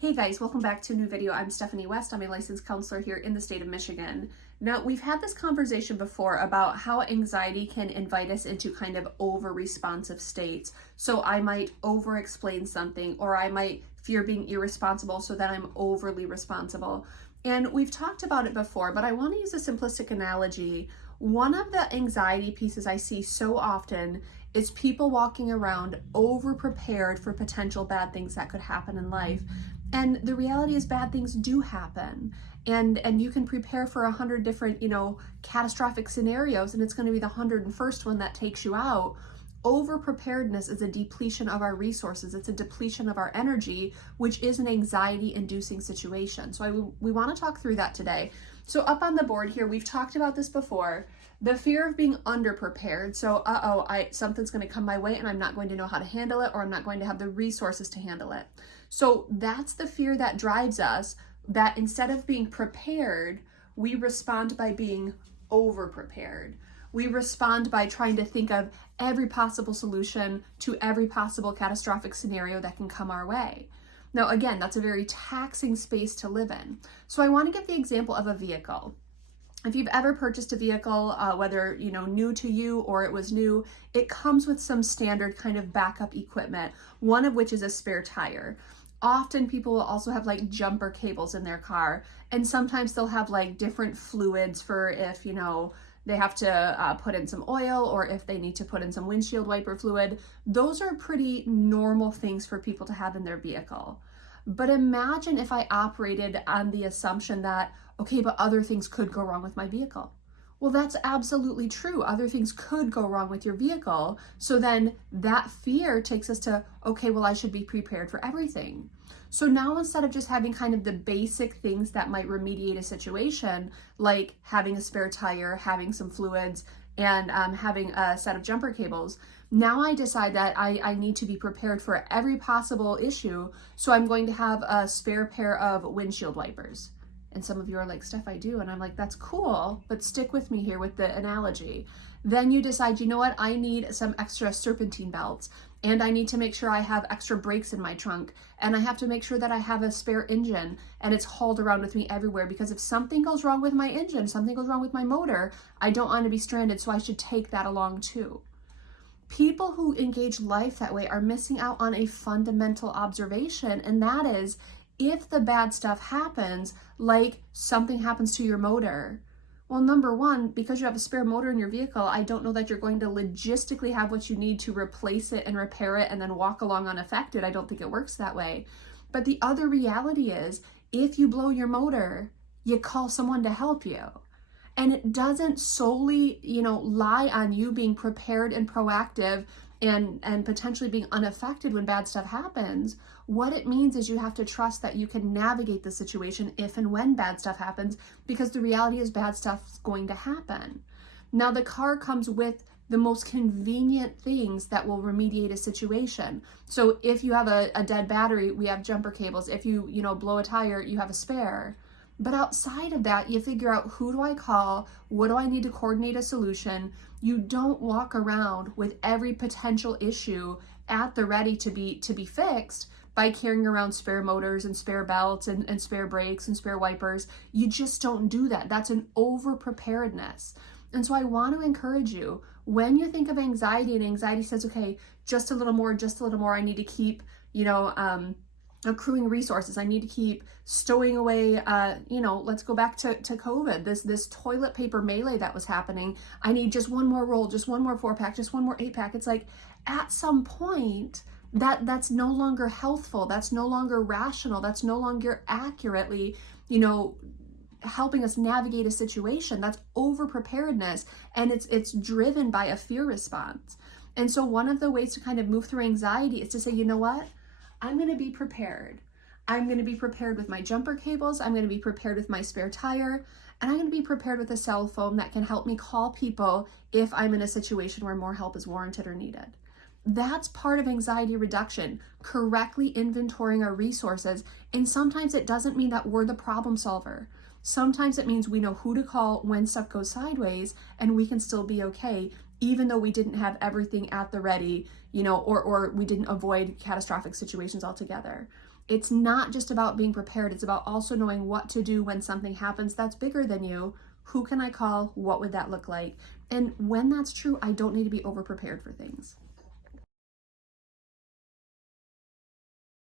Hey guys, welcome back to a new video. I'm Stephanie West. I'm a licensed counselor here in the state of Michigan. Now, we've had this conversation before about how anxiety can invite us into kind of over-responsive states. So I might over-explain something, or I might fear being irresponsible so that I'm overly responsible. And we've talked about it before, but I want to use a simplistic analogy. One of the anxiety pieces I see so often is people walking around over-prepared for potential bad things that could happen in life. And the reality is bad things do happen. And you can prepare for 100 different, catastrophic scenarios, and it's going to be the 101st one that takes you out. Over preparedness is a depletion of our resources. It's a depletion of our energy, which is an anxiety inducing situation. So we want to talk through that today. So up on the board here, we've talked about this before. The fear of being underprepared. So, something's going to come my way and I'm not going to know how to handle it, or I'm not going to have the resources to handle it. So that's the fear that drives us, that instead of being prepared, we respond by being over-prepared. We respond by trying to think of every possible solution to every possible catastrophic scenario that can come our way. Now, again, that's a very taxing space to live in. So I want to give the example of a vehicle. If you've ever purchased a vehicle, whether new to you or it was new, it comes with some standard kind of backup equipment, one of which is a spare tire. Often people will also have like jumper cables in their car, and sometimes they'll have like different fluids for if they have to put in some oil, or if they need to put in some windshield wiper fluid. Those are pretty normal things for people to have in their vehicle. But imagine if I operated on the assumption that, okay, but other things could go wrong with my vehicle. Well, that's absolutely true. Other things could go wrong with your vehicle. So then that fear takes us to, okay, well, I should be prepared for everything. So now instead of just having kind of the basic things that might remediate a situation, like having a spare tire, having some fluids, and having a set of jumper cables, now I decide that I need to be prepared for every possible issue. So I'm going to have a spare pair of windshield wipers. And some of you are like, Steph, I do. And I'm like, that's cool, but stick with me here with the analogy. Then you decide, you know what? I need some extra serpentine belts, and I need to make sure I have extra brakes in my trunk, and I have to make sure that I have a spare engine and it's hauled around with me everywhere, because if something goes wrong with my engine, something goes wrong with my motor, I don't want to be stranded, so I should take that along too. People who engage life that way are missing out on a fundamental observation, and that is, if the bad stuff happens, like something happens to your motor, well, number one, because you have a spare motor in your vehicle, I don't know that you're going to logistically have what you need to replace it and repair it and then walk along unaffected. I don't think it works that way. But the other reality is, if you blow your motor, you call someone to help you. And it doesn't solely, lie on you being prepared and proactive and potentially being unaffected when bad stuff happens. What it means is you have to trust that you can navigate the situation if and when bad stuff happens, because the reality is bad stuff's going to happen. Now, the car comes with the most convenient things that will remediate a situation. So if you have a dead battery, we have jumper cables. If you, blow a tire, you have a spare. But outside of that, you figure out, who do I call? What do I need to coordinate a solution? You don't walk around with every potential issue at the ready to be fixed by carrying around spare motors and spare belts and spare brakes and spare wipers. You just don't do that. That's an over preparedness. And so I want to encourage you, when you think of anxiety and anxiety says, okay, just a little more, I need to keep, accruing resources. I need to keep stowing away, let's go back to COVID, this toilet paper melee that was happening. I need just one more roll, just one more 4-pack, just one more 8-pack. It's like, at some point, that's no longer healthful. That's no longer rational. That's no longer accurately, helping us navigate a situation. That's over preparedness, and it's driven by a fear response. And so one of the ways to kind of move through anxiety is to say, you know what? I'm going to be prepared. I'm going to be prepared with my jumper cables. I'm going to be prepared with my spare tire. And I'm going to be prepared with a cell phone that can help me call people if I'm in a situation where more help is warranted or needed. That's part of anxiety reduction, correctly inventorying our resources. And sometimes it doesn't mean that we're the problem solver. Sometimes it means we know who to call when stuff goes sideways, and we can still be okay, even though we didn't have everything at the ready, or we didn't avoid catastrophic situations altogether. It's not just about being prepared. It's about also knowing what to do when something happens that's bigger than you. Who can I call? What would that look like? And when that's true, I don't need to be over prepared for things.